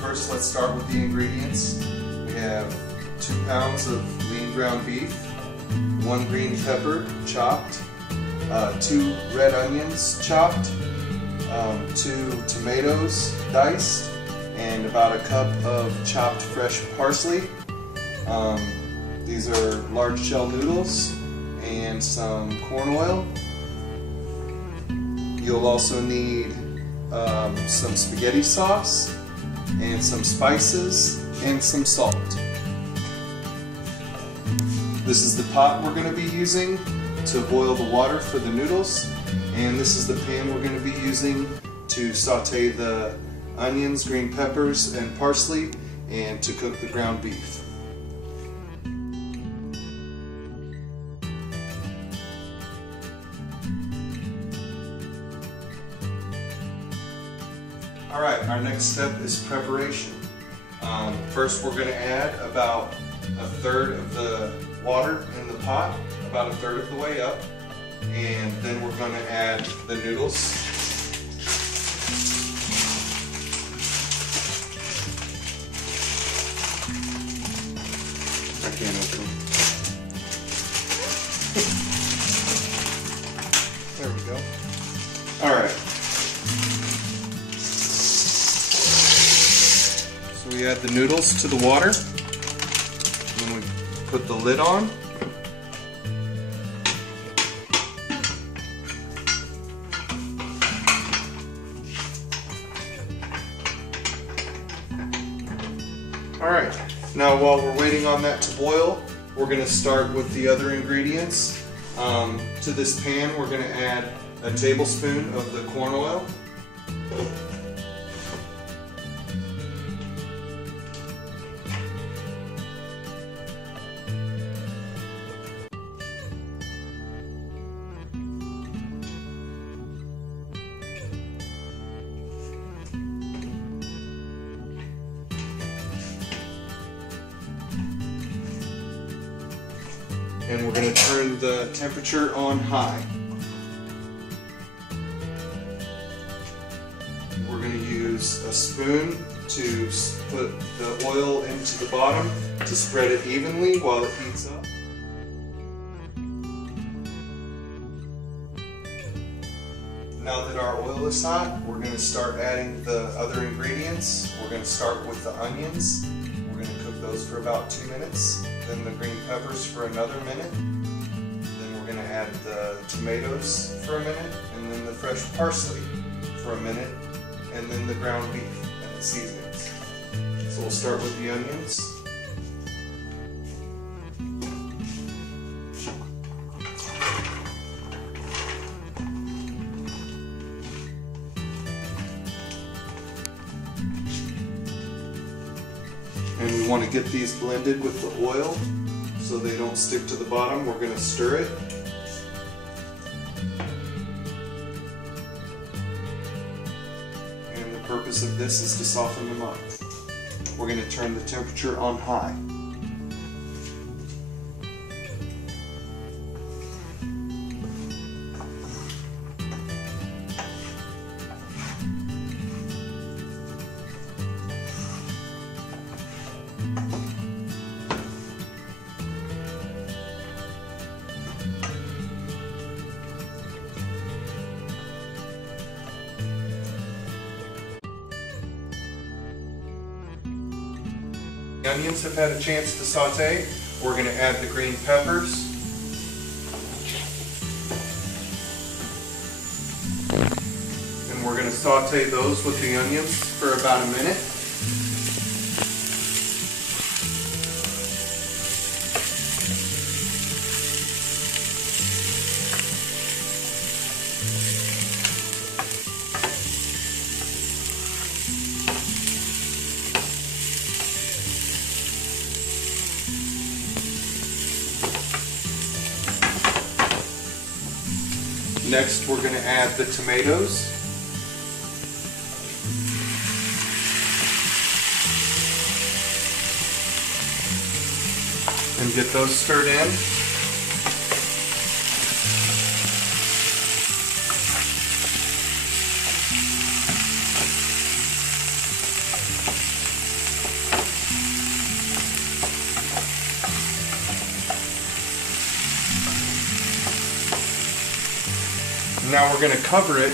First, let's start with the ingredients. We have 2 pounds of lean ground beef, 1 green pepper chopped, 2 red onions chopped, 2 tomatoes diced, and about a cup of chopped fresh parsley. These are large shell noodles and some corn oil. You'll also need some spaghetti sauce and some spices and some salt. This is the pot we're going to be using to boil the water for the noodles, and this is the pan we're going to be using to saute the onions, green peppers, and parsley, and to cook the ground beef. Alright, our next step is preparation. First we're going to add about 1/3 of the water in the pot, about 1/3 of the way up, and then we're going to add the noodles. I can't open them. There we go. Alright. We add the noodles to the water, and then we put the lid on. Alright, now while we're waiting on that to boil, we're going to start with the other ingredients. To this pan we're going to add a tablespoon of the corn oil. And we're going to turn the temperature on high. We're going to use a spoon to put the oil into the bottom to spread it evenly while it heats up. Now that our oil is hot, we're going to start adding the other ingredients. We're going to start with the onions. We're going to cook those for about 2 minutes. Then the green peppers for another minute. Then we're going to add the tomatoes for a minute, and then the fresh parsley for a minute, and then the ground beef and the seasonings. So we'll start with the onions. And we want to get these blended with the oil so they don't stick to the bottom. We're going to stir it. And the purpose of this is to soften them up. We're going to turn the temperature on high. The onions have had a chance to saute. We're going to add the green peppers. And we're going to saute those with the onions for about a minute. Next, we're going to add the tomatoes. And get those stirred in. Now we're going to cover it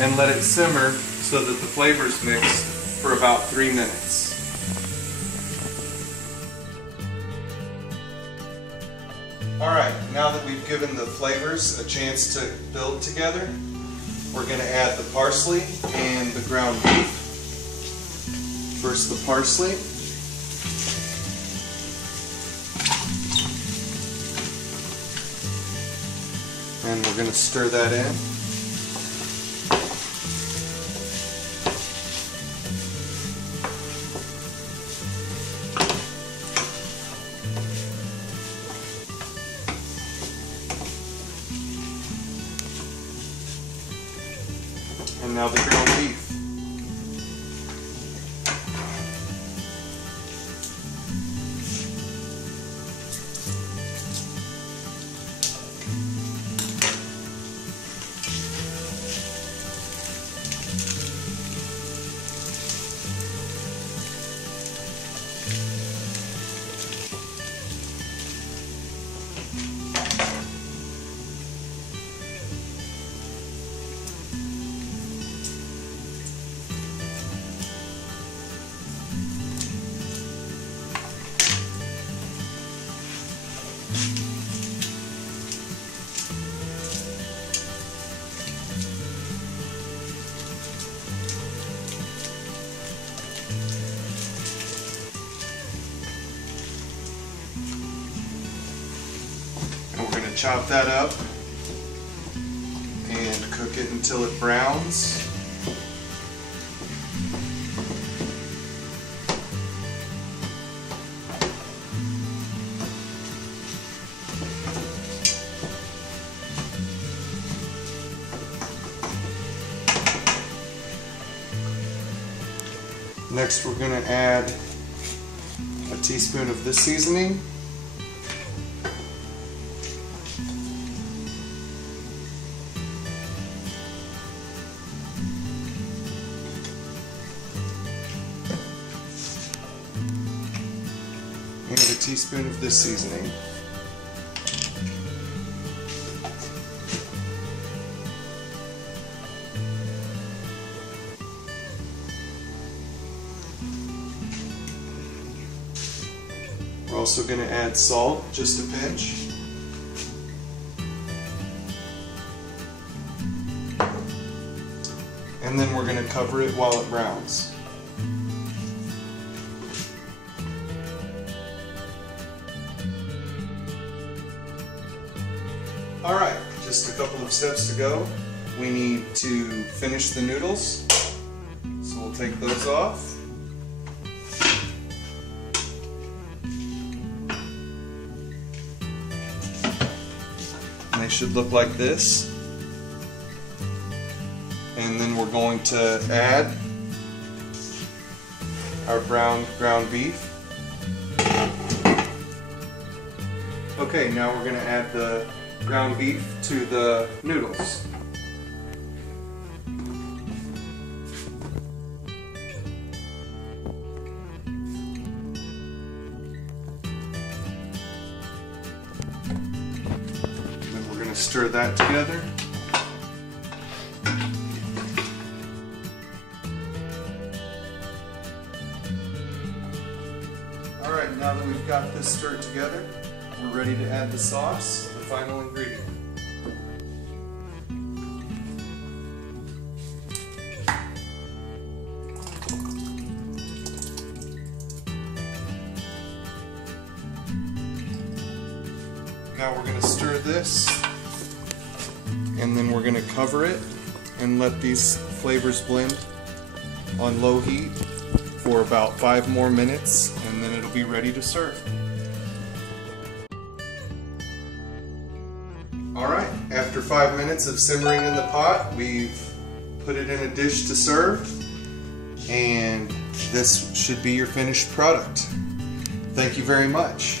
and let it simmer so that the flavors mix for about 3 minutes. Alright, now that we've given the flavors a chance to build together, we're going to add the parsley and the ground beef. First the parsley. And we're going to stir that in. And now the ground beef. Chop that up and cook it until it browns. Next we're going to add a teaspoon of this seasoning. And a teaspoon of this seasoning. We're also going to add salt, just a pinch. And then we're going to cover it while it browns. Alright, just a couple of steps to go. We need to finish the noodles. So we'll take those off. And they should look like this. And then we're going to add our browned ground beef. Okay, now we're going to add the ground beef to the noodles. Then we're going to stir that together. Alright, now that we've got this stirred together, we're ready to add the sauce, the final ingredient. Now we're going to stir this, and then we're going to cover it and let these flavors blend on low heat for about 5 more minutes, and then it'll be ready to serve. Alright, after 5 minutes of simmering in the pot, we've put it in a dish to serve, and this should be your finished product. Thank you very much.